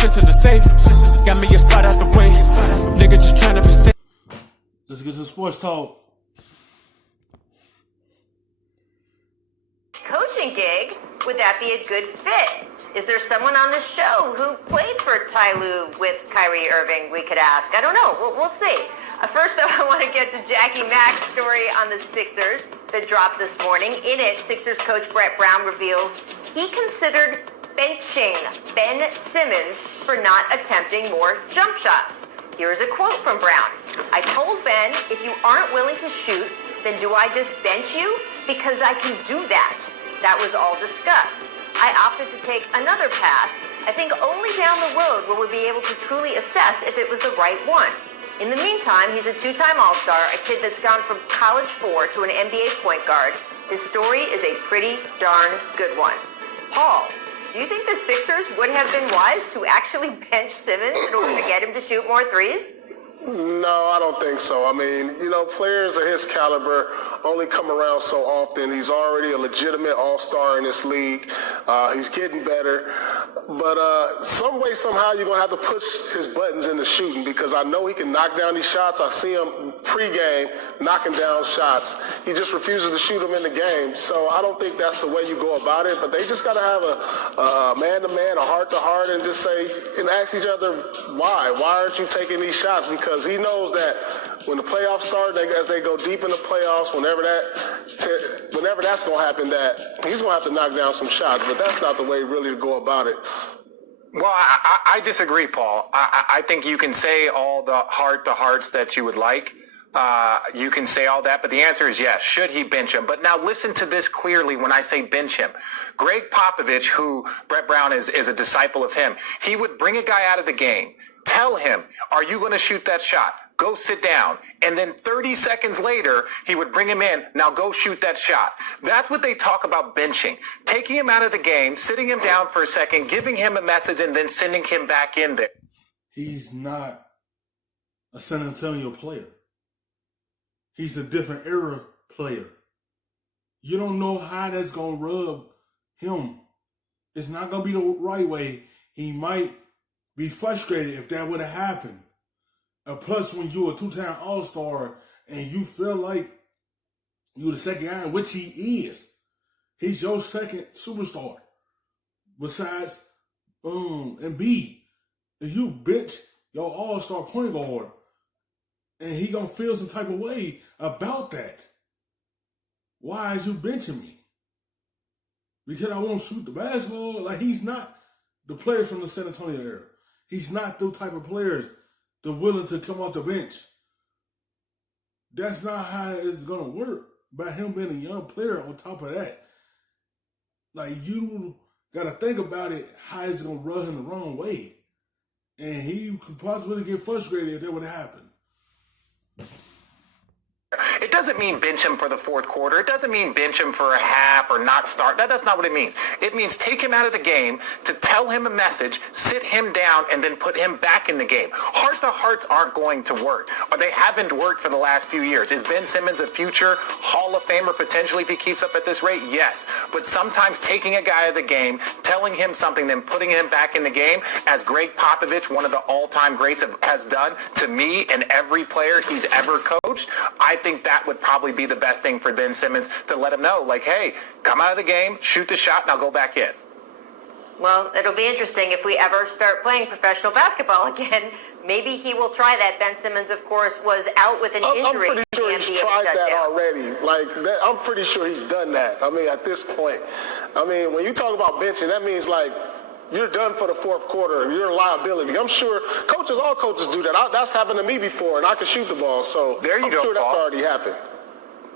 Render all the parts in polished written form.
shit's in the safe. Got me a spot out the way. Nigga just tryna be safe. Let's get to sports talk. Coaching gig? Would that be a good fit? Is there someone on the show who played for Ty Lue with Kyrie Irving we could ask? I don't know. We'll see. First, though, I want to get to Jackie Mack's story on the Sixers that dropped this morning. In it, Sixers coach Brett Brown reveals he considered benching Ben Simmons for not attempting more jump shots. Here's a quote from Brown. I told Ben, if you aren't willing to shoot, then do I just bench you? Because I can do that. That was all discussed. I opted to take another path. I think only down the road will we be able to truly assess if it was the right one. In the meantime, he's a two-time All-Star, a kid that's gone from college 4 to an NBA point guard. His story is a pretty darn good one. Paul, do you think the Sixers would have been wise to actually bench Simmons in order to get him to shoot more threes? No, I don't think so. I mean, players of his caliber only come around so often. He's already a legitimate all-star in this league. He's getting better. But some way, somehow, you're going to have to push his buttons into shooting because I know he can knock down these shots. I see him pregame knocking down shots. He just refuses to shoot them in the game. So I don't think that's the way you go about it. But they just got to have a man-to-man, a heart-to-heart, and just say and ask each other, why? Why aren't you taking these shots? Because he knows that when the playoffs start, as they go deep in the playoffs, whenever that's going to happen, that he's going to have to knock down some shots. But that's not the way really to go about it. Well, I disagree, Paul. I think you can say all the heart-to-hearts that you would like. You can say all that, but the answer is yes. Should he bench him? But now listen to this clearly when I say bench him. Greg Popovich, who Brett Brown is a disciple of him, he would bring a guy out of the game, tell him, are you going to shoot that shot? Go sit down. And then 30 seconds later, he would bring him in. Now go shoot that shot. That's what they talk about benching. Taking him out of the game, sitting him down for a second, giving him a message, and then sending him back in there. He's not a San Antonio player. He's a different era player. You don't know how that's going to rub him. It's not going to be the right way. He might be frustrated if that would have happened. Plus, when you're a two-time All-Star and you feel like you're the second guy, which he is, he's your second superstar besides Embiid. If you bench your All-Star point guard, and he gonna feel some type of way about that. Why is you benching me? Because I won't shoot the basketball? Like, he's not the player from the San Antonio era. He's not those type of players that are willing to come off the bench. That's not how it's gonna work. By him being a young player on top of that. Like, you gotta think about it, how it's gonna rub him the wrong way. And he could possibly get frustrated if that would happen. It doesn't mean bench him for the fourth quarter. It doesn't mean bench him for a half or not start. That's not what it means. It means take him out of the game to tell him a message, sit him down, and then put him back in the game. Heart-to-hearts aren't going to work, or they haven't worked for the last few years. Is Ben Simmons a future Hall of Famer potentially if he keeps up at this rate? Yes. But sometimes taking a guy out of the game, telling him something, then putting him back in the game, as Greg Popovich, one of the all-time greats, has done to me and every player he's ever coached, I think that would probably be the best thing for Ben Simmons, to let him know, like, hey, come out of the game, shoot the shot, now go back in. Well, it'll be interesting if we ever start playing professional basketball again. Maybe he will try that. Ben Simmons, of course, was out with an injury. I'm pretty sure he's tried that already. I'm pretty sure he's done that. I mean, at this point. I mean, when you talk about benching, that means, like, you're done for the fourth quarter. You're a liability. I'm sure all coaches do that. That's happened to me before, and I can shoot the ball. So there you go, I'm sure that's Paul. already happened.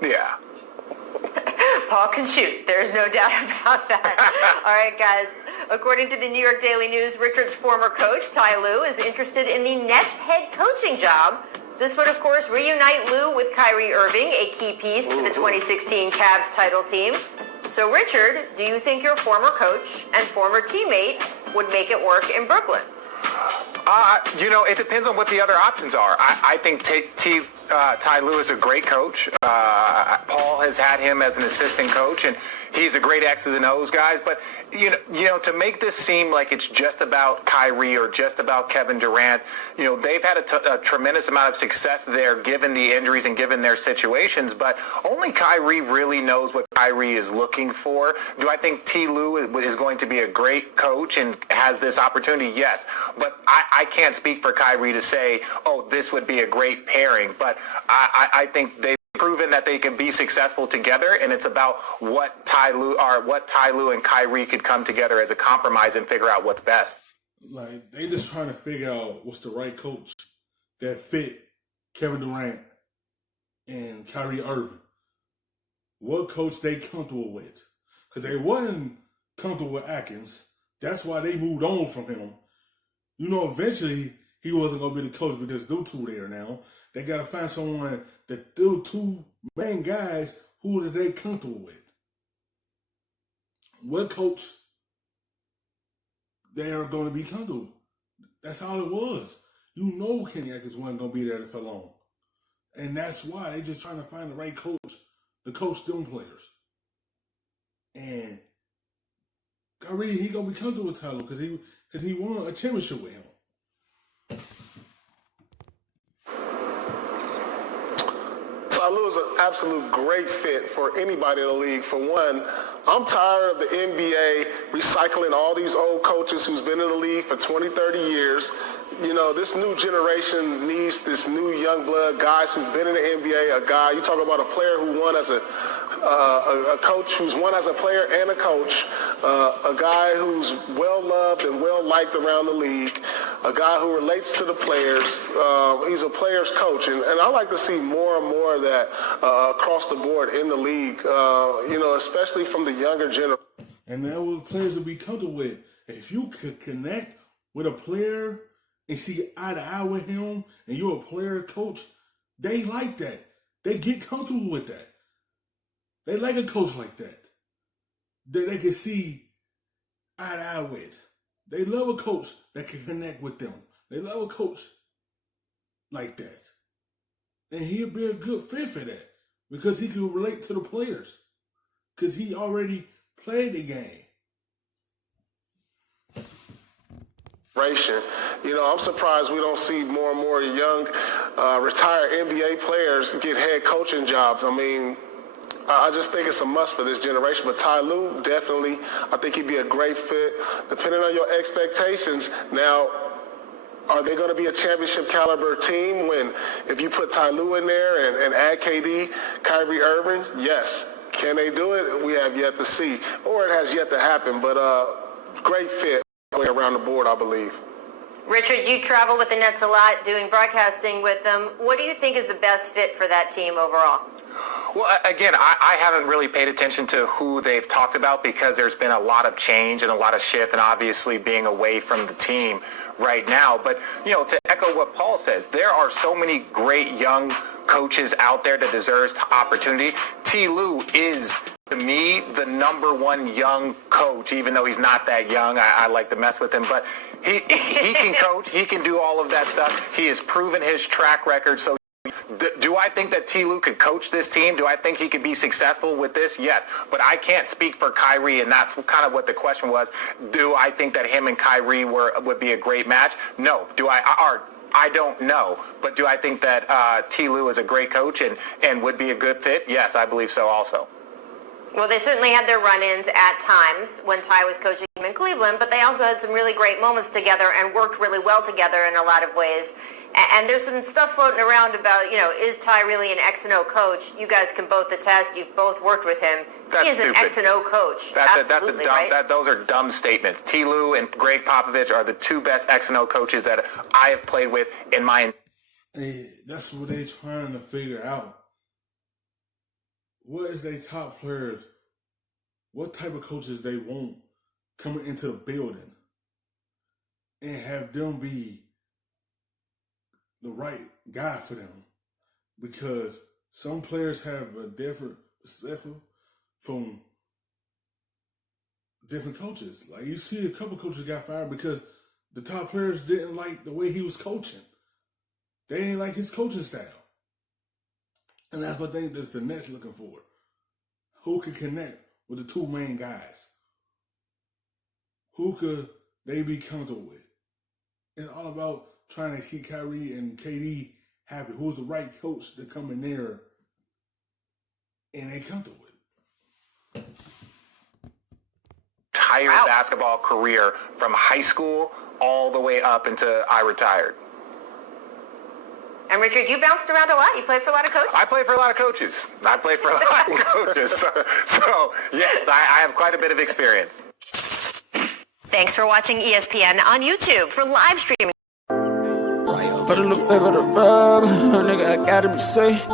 Yeah. Paul can shoot. There's no doubt about that. All right, guys. According to the New York Daily News, Richard's former coach, Ty Lue, is interested in the Nets head coaching job. This would, of course, reunite Lue with Kyrie Irving, a key piece to the 2016 Cavs title team. So, Richard, do you think your former coach and former teammate would make it work in Brooklyn? It depends on what the other options are. I think Ty Lue is a great coach. Paul has had him as an assistant coach, and he's a great X's and O's guys. But to make this seem like it's just about Kyrie or just about Kevin Durant, they've had a tremendous amount of success there, given the injuries and given their situations. But only Kyrie really knows what Kyrie is looking for. Do I think T. Lue is going to be a great coach and has this opportunity? Yes, but I can't speak for Kyrie to say, oh, this would be a great pairing. But I think they've proven that they can be successful together, and it's about what Ty Lue and Kyrie could come together as a compromise and figure out what's best. Like, they just trying to figure out what's the right coach that fit Kevin Durant and Kyrie Irving. What coach they comfortable with. Because they wasn't comfortable with Atkins. That's why they moved on from him. Eventually he wasn't going to be the coach because they're two there now. They got to find someone that do two main guys who they comfortable with. What coach they are going to be comfortable. That's all it was. Kenny Atkins wasn't going to be there for long. And that's why they just trying to find the right coach to coach them players. And Kyrie, he going to be comfortable with Tyler because he won a championship with him. Ty Lue is an absolute great fit for anybody in the league. For one, I'm tired of the NBA recycling all these old coaches who's been in the league for 20, 30 years. This new generation needs this new young blood, guys who've been in the NBA, you talk about a player who won as a coach who's won as a player and a coach, a guy who's well-loved and well-liked around the league, a guy who relates to the players. He's a player's coach, and I like to see more and more of that across the board in the league, especially from the younger generation. And that what players will be comfortable with. If you could connect with a player and see eye to eye with him, and you're a player coach, they like that. They get comfortable with that. They like a coach like that they can see eye to eye with. They love a coach that can connect with them. They love a coach like that. And he'll be a good fit for that because he can relate to the players because he already played the game. I'm surprised we don't see more and more young retired NBA players get head coaching jobs. I just think it's a must for this generation. But Ty Lue, definitely, I think he'd be a great fit. Depending on your expectations, now, are they going to be a championship caliber team if you put Ty Lue in there and add KD, Kyrie Irving? Yes. Can they do it? We have yet to see. Or it has yet to happen. But great fit around the board, I believe. Richard, you travel with the Nets a lot, doing broadcasting with them. What do you think is the best fit for that team overall? Well, again, I haven't really paid attention to who they've talked about because there's been a lot of change and a lot of shift and obviously being away from the team right now. But, to echo what Paul says, there are so many great young coaches out there that deserves opportunity. T. Lue is, to me, the number one young coach, even though he's not that young. I like to mess with him, but he can coach. He can do all of that stuff. He has proven his track record. So do I think that T. Lue could coach this team? Do I think he could be successful with this? Yes. But I can't speak for Kyrie, and that's kind of what the question was. Do I think that him and Kyrie would be a great match? No. I don't know. But do I think that T. Lue is a great coach and would be a good fit? Yes, I believe so also. Well, they certainly had their run-ins at times when Ty was coaching in Cleveland, but they also had some really great moments together and worked really well together in a lot of ways. And there's some stuff floating around about, is Ty really an X and O coach? You guys can both attest. You've both worked with him. He is an X and O coach. Absolutely, right? Those are dumb statements. T. Lue and Greg Popovich are the two best X and O coaches that I have played with in my. Hey, that's what they're trying to figure out. What is their top players? What type of coaches they want coming into the building, and have them be the right guy for them, because some players have a different perspective from different coaches. Like, you see a couple coaches got fired because the top players didn't like the way he was coaching. They didn't like his coaching style. And that's what I think that's the Nets looking for. Who can connect with the two main guys? Who could they be comfortable with? It's all about trying to keep Kyrie and KD happy. Who's the right coach to come in there and they comfortable with? Entire basketball career from high school all the way up into I retired. And Richard, you bounced around a lot. You played for a lot of coaches. I played for a lot of coaches. I played for a lot of coaches. So yes, I have quite a bit of experience. Thanks for watching ESPN on YouTube. For live streaming. Better look back at the rub, nigga, I gotta be safe.